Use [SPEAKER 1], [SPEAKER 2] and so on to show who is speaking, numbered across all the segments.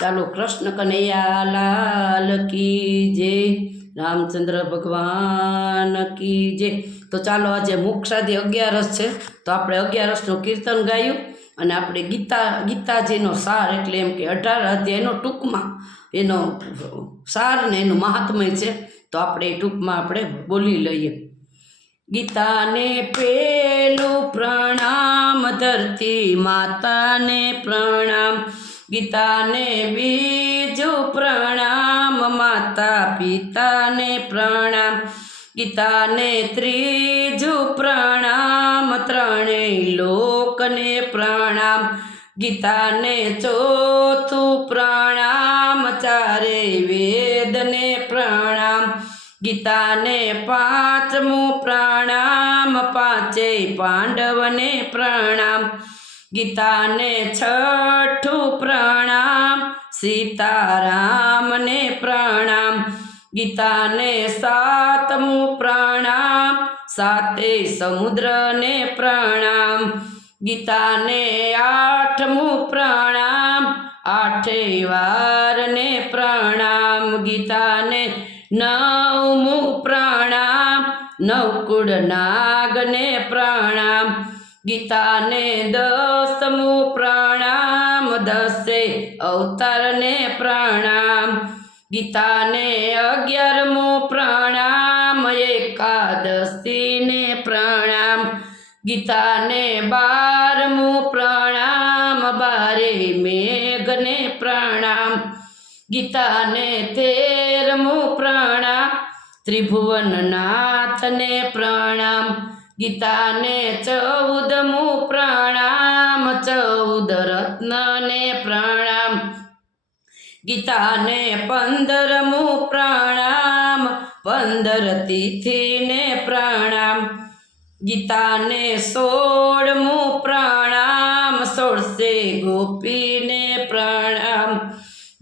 [SPEAKER 1] ચાલો કૃષ્ણ કનૈયા લાલ કી જય, રામચંદ્ર ભગવાન કી જય. તો ચાલો આજે મોક્ષાદી અગિયારસ છે, તો આપણે અગિયારસનું કીર્તન ગાયું અને આપણે ગીતા, ગીતાજીનો સાર એટલે એમ કે અઢાર અધ્યાયનો ટૂંકમાં એનો સાર ને એનું મહાત્મય છે, તો આપણે એ ટૂંકમાં આપણે બોલી લઈએ. ગીતાને પેલું પ્રણામ, ધરતી માતાને પ્રણામ. ગીતાને બીજું પ્રણામ, માતા પિતાને પ્રણામ. ગીતાને ત્રીજું પ્રણામ, ત્રણેય લોકને પ્રણામ. ગીતાને ચોથું પ્રણામ, ચારે વેદને પ્રણામ. ગીતાને પાંચમું પ્રણામ પાંચે પાંડવને પ્રણામ. ગીતાને છઠ્ઠું પ્રણામ, સીતારામને પ્રણામ. ગીતાને સાતમું પ્રણામ, સાતે સમુદ્રને પ્રણામ. ગીતાને આઠમું પ્રણામ, આઠે વારને પ્રણામ. ગીતાને નવમું પ્રણામ, નવકુળ નાગને પ્રણામ. ગીતાને દસમું પ્રણામ, દસે અવતારને પ્રણામ. ગીતાને અગિયારમું પ્રણામ, એકાદશીને પ્રણામ. ગીતાને બારમું પ્રણામ, બારે મેઘને પ્રણામ. ગીતાને તેરમું પ્રણામ, ત્રિભુવનનાથને પ્રણામ. ગીતાને ચૌદમું પ્રણામ, ચૌદ રત્નને પ્રણામ. ગીતાને પંદરમું પ્રણામ, પંદર તિથિને પ્રણામ. ગીતાને સોળમું પ્રણામ, સોળસે ગોપીને પ્રણામ.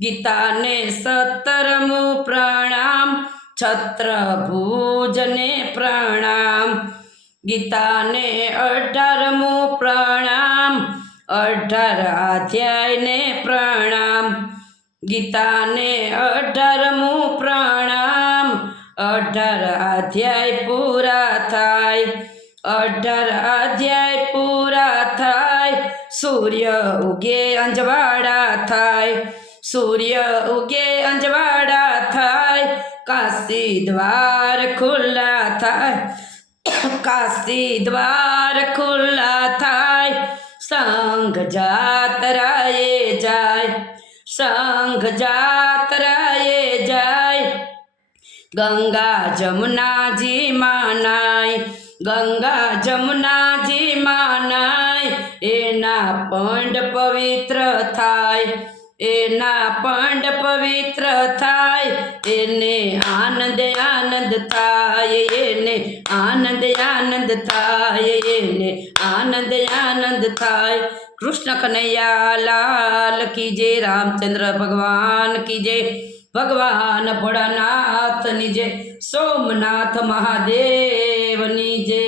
[SPEAKER 1] ગીતાને સત્તરમું પ્રણામ, છત્રભુજને પ્રણામ. ગીતાને અઢારમું પ્રણામ અઢાર અધ્યાયને પ્રણામ ગીતાને અઢારમું પ્રણામ અઢાર અધ્યાય પૂરા થાય અઢાર અધ્યાય પૂરા થાય સૂર્ય ઉગે અંજવાળા થાય સૂર્ય ઉગે અંજવાળા થાય કાશી દ્વાર ખુલ્લા થાય કાશી દ્વાર ખુલ્લા થાય, સંઘ જાતરાએ જાય, સંઘ જાતરાએ જાય. ગંગા જમુનાજી માનાય ગંગા જમુનાજી માનાય એના પંડ પવિત્ર થાય, એના પંડ પવિત્ર થાય, એને આનંદ આનંદ થાય એને આનંદ આનંદ થાય એને આનંદ આનંદ થાય કૃષ્ણ કનૈયા લાલ કી જય, રામચંદ્ર ભગવાન કી જય. ભગવાન ભોળાનાથની જય, સોમનાથ મહાદેવની જય.